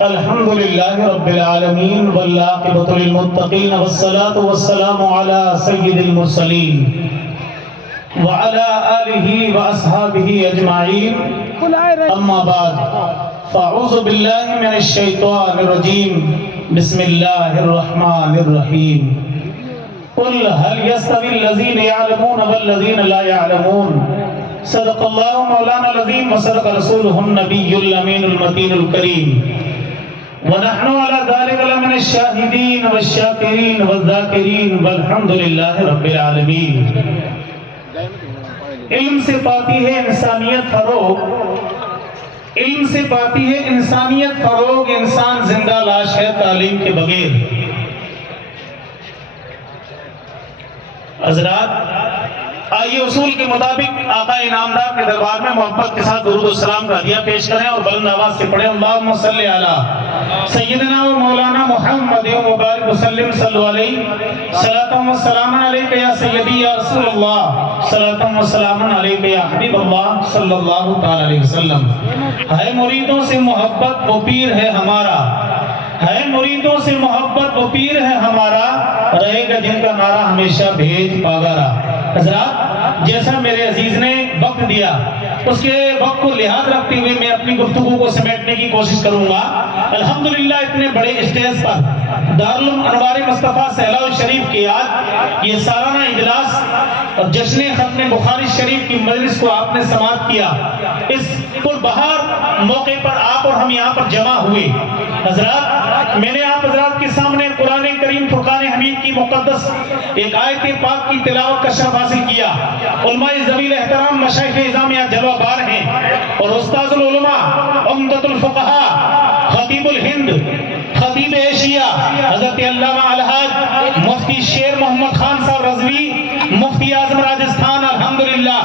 الحمد لله رب العالمين والعاقبة للمتقين والصلاة والسلام على سيد المرسلين وعلى آله وأصحابه أجمعين أما بعد فأعوذ بالله من الشيطان الرجيم بسم الله الرحمن الرحيم قل هل يستوي الذين يعلمون والذين لا يعلمون صدق اللہ مولانا العظیم وصدق رسولہ النبی الامین المتین الکریم ونحن على ذلك لمن الشاہدین والشاکرین والذاکرین والحمد للہ رب العالمین۔ علم سے پاتی ہے انسانیت فروغ، علم سے پاتی ہے انسانیت فروغ، انسان زندہ لاش ہے تعلیم کے بغیر۔ حضرات آئیے اصول کے مطابق آقا انعامدار کے دربار میں محبت کے ساتھ درود و سلام کا ہدیہ پیش کریں اور بلند آواز سے پڑھیں اللہم صلی علی سیدنا و مولانا محمد و بارک وسلم صلو علیہ صلاۃ و سلام علیک یا سیدی یا رسول اللہ صلاۃ و سلام علیک یا حبیب اللہ صلی اللہ تعالی علیہ وسلم۔ ہے مریدوں سے محبت وہ پیر ہے ہمارا، ہے مریدوں سے محبت وہ پیر ہے ہمارا، رہے گا جن کا نعرہ ہمیشہ بھیج پاگارا۔ حضرات جیسا میرے عزیز نے وقت دیا اس کے وقت کو لحاظ رکھتے ہوئے میں اپنی گفتگو کو سمیٹنے کی کوشش کروں گا۔ الحمدللہ اتنے بڑے اسٹیج پر دارالعلوم انوار مصطفیٰ سہلاوی شریف کے آج یہ سالانہ اجلاس اور جشن ختم بخاری شریف کی مجلس کو آپ نے سماعت کیا، اس پربہار موقع پر آپ اور ہم یہاں پر جمع ہوئے۔ حضرات میں نے آپ حضرات کے سامنے قرآن کریم فرقان حمید کی مقدس ایک آیت پاک کی تلاوت کا شرف حاصل کیا۔ علماء ذویل احترام مشائخ اعظام یہاں جلوہ بار ہیں اور استاذ العلماء عمدۃ الفقہاء خطیب الہند خطیب ایشیا حضرت علامہ الحاج مفتی شیر محمد خان صاحب رضوی مفتی اعظم راجستھان الحمدللہ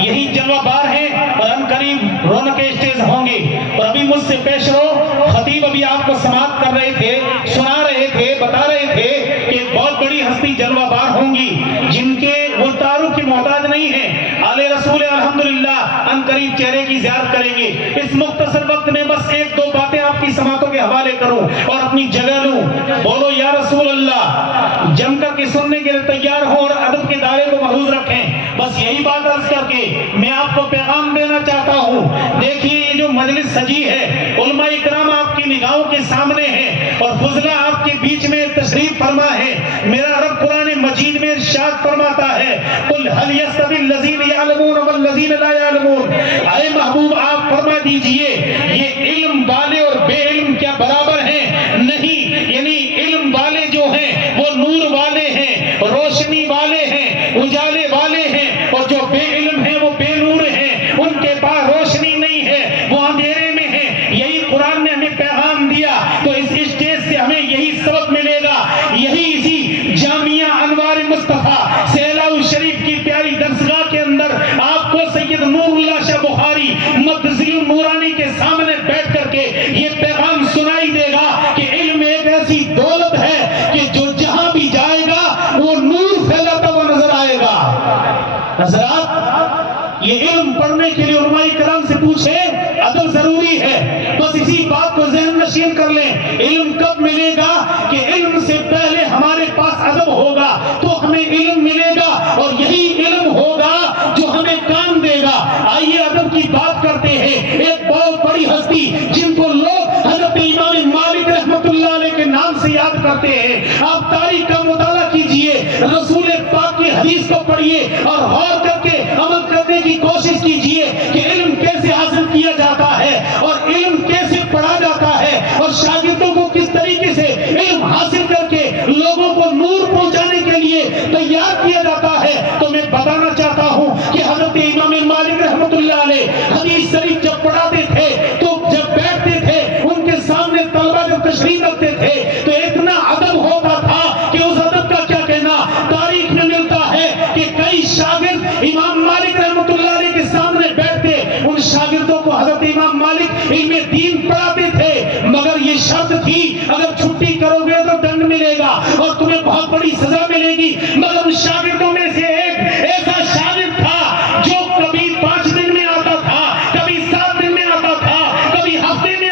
یہی جلوہ بار ہیں اور ان قریب رونق اسٹیج ہوں گے۔ اور ابھی مجھ سے پیش رو خطیب ابھی آپ کو سماعت کر رہے تھے، سنا رہے تھے، بتا رہے تھے کہ ایک بہت بڑی ہستی جلوہ بار ہوں گی جن کے وہ تعارف کی محتاج نہیں ہیں، آل رسول الحمدللہ ان قریب چہرے کی زیارت کریں گے۔ اس مختصر وقت میں بس ایک دو باتیں آپ کی سماعتوں کے حوالے کروں اور اپنی جگہ لوں۔ بولو یا رسول اللہ، جم کر کے سننے کے لیے تیار ہوں اور ادب کے دائرے کو محفوظ رکھیں۔ بس یہی بات عرض کر کے میں آپ کو پیغام دینا چاہتا ہوں۔ دیکھیے یہ جو مجلس سجی ہے، علماء اکرام آپ کی نگاہوں کے سامنے ہیں اور فضلہ آپ کے بیچ میں تشریف فرما ہے۔ میرا رب قرآن مجید میں ارشاد فرماتا ہے قل هل يستوي الذين يعلمون والذين لا يعلمون، اے محبوب آپ فرما دیجئے یہ علم والے اور بے علم کیا برابر ہیں؟ نہیں، یعنی علم والے جو ہیں وہ نور والے ہیں، روشنی والے ہیں، اجالے والے ہیں، اور جو بے علم ہیں وہ بے نور ہیں، ان کے پاس روشنی نہیں ہے، وہ اندھیرے میں ہیں۔ یہی قرآن نے ہمیں پیغام دیا، تو اس اسٹیج سے ہمیں یہی سبق ملے گا، یہی اسی جامعہ انوار مصطفیٰ سہلاوی شریف کی پیاری درسگاہ کے اندر آپ کو سید نور اللہ شاہ بخاری مدثر نورانی کے سامنے بیٹھ کر کے یہ پیغام سنائی دے گا کہ علم ایک ایسی دولت ہے کہ جو جہاں بھی جائے گا وہ نور پھیلاتا ہوا نظر آئے گا۔ حضرات یہ علم پڑھنے کے لیے علماء کرام سے پوچھیں، ادب ضروری ہے، بس اسی بات کو ذہن نشین کر لیں۔ علم کب ملے گا کہ علم سے پہلے ہمارے پاس ادب ہوگا تو ہمیں علم ملے گا، اور یہی علم ہوگا جو ہمیں کام دے گا۔ آئیے ادب کی بات کرتے ہیں۔ ایک بہت بڑی ہستی جن کو لوگ حضرت امام مالک رحمت اللہ علیہ کے نام سے یاد کرتے ہیں، آپ تاریخ کا مطالعہ کیجئے، رسول پاک کی حدیث کو پڑھیے اور غور کر کے عمل کرنے کی کوشش کیجئے کہ علم کیسے حاصل کیا جاتا ہے اور علم کیسے پڑھا جاتا ہے اور شاگردوں کو کس طریقے سے علم حاصل کر کے لوگوں کو نور پہنچانے کے لیے تیار کیا جاتا ہے۔ تو میں بتانا چاہتا ہوں کہ حضرت امام مالک رحمت اللہ علیہ حدیث شریف جب پڑھاتے تھے تو جب بیٹھتے تھے ان کے سامنے طلبہ جب تشریف رکھتے تھے تو اتنا ادب ہوتا تھا کہ اس ادب کا کیا کہنا۔ تاریخ میں ملتا ہے کہ کئی شاگرد امام مالک رحمت اللہ علیہ کے سامنے بیٹھتے، ان شاگردوں کو حضرت امام مالک علم دین پڑھاتے تھے، مگر یہ شرط تھی اگر چھٹی کرو گے تو دنڈ ملے گا اور تمہیں بہت بڑی سزا ملے گی۔ مگر ان شاگردوں میں سے ایک ایسا شاگرد تھا جو کبھی 5 دن میں آتا تھا، کبھی 7 دن میں آتا تھا، کبھی ہفتے میں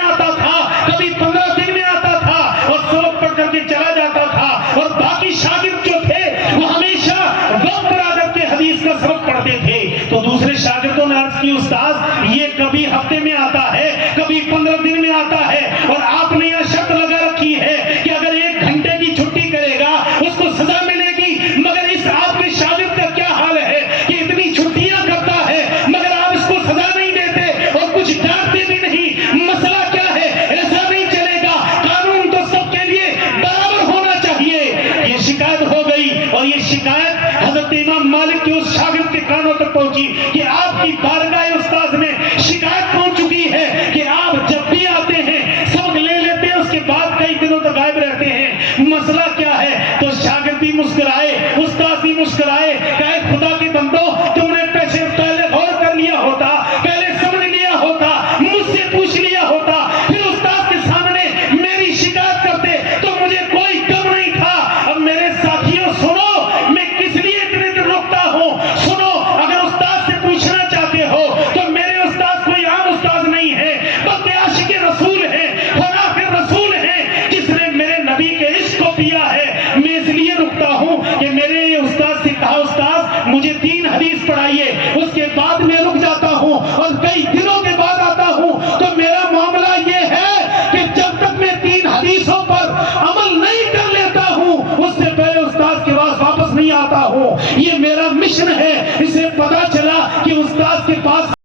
عرض کی استاذ یہ کبھی ہفتے میں آتا ہے کبھی 15 دن میں آتا ہے اور آپ نے یہ شرط لگا رکھی ہے کہ اگر 1 گھنٹے کی چھٹی کرے گا اس کو سزا ملے گی، مگر اس آپ کے شاگرد کا کیا حال ہے کہ اتنی چھٹیاں کرتا ہے مگر آپ اس کو سزا نہیں دیتے اور کچھ ڈانٹتے بھی نہیں، مسئلہ کیا ہے؟ ایسا نہیں چلے گا، قانون تو سب کے لیے برابر ہونا چاہیے۔ یہ شکایت ہو گئی اور یہ شکایت حضرت امام مالک کے اس شاگرد کے کانوں تک پہنچی کہ آپ کی بارگاہ استاذ میں شکایت پہنچ چکی ہے کہ آپ جب بھی آتے ہیں سبق لے لیتے ہیں، اس کے بعد کئی دنوں تک غائب رہتے ہیں، مسئلہ کیا ہے؟ تو شاگرد بھی مسکرائے، استاد بھی مسکرائے، کہے خدا کے بندو تم نے پہلے غور کر لیا ہوتا، پہلے سمجھ لیا ہوتا، مجھ سے پوچھ لیا ہوتا، پھر استاد کے سامنے میری شکایت کرتے تو مجھے کوئی غم نہیں تھا۔ اب میرے ساتھیوں سنو، میں کس لیے اتنے دن رکتا ہوں، سنو، اگر استاد سے پوچھنا چاہتے ہو تو میرے استاد کوئی عام استاد نہیں ہے بلکہ عاشق رسول ہے، خدا کے رسول ہے جس نے میرے نبی کے عشق کو پیا ہے۔ میں اس لیے رکتا ہوں کہ میرے استاد سے کہا استاد مجھے 3 حدیث پڑھائیے، اس کے بعد میں رک جاتا ہوں اور کئی دنوں کے بعد آتا ہوں تو میرا معاملہ یہ ہے کہ جب تک میں 3 حدیثوں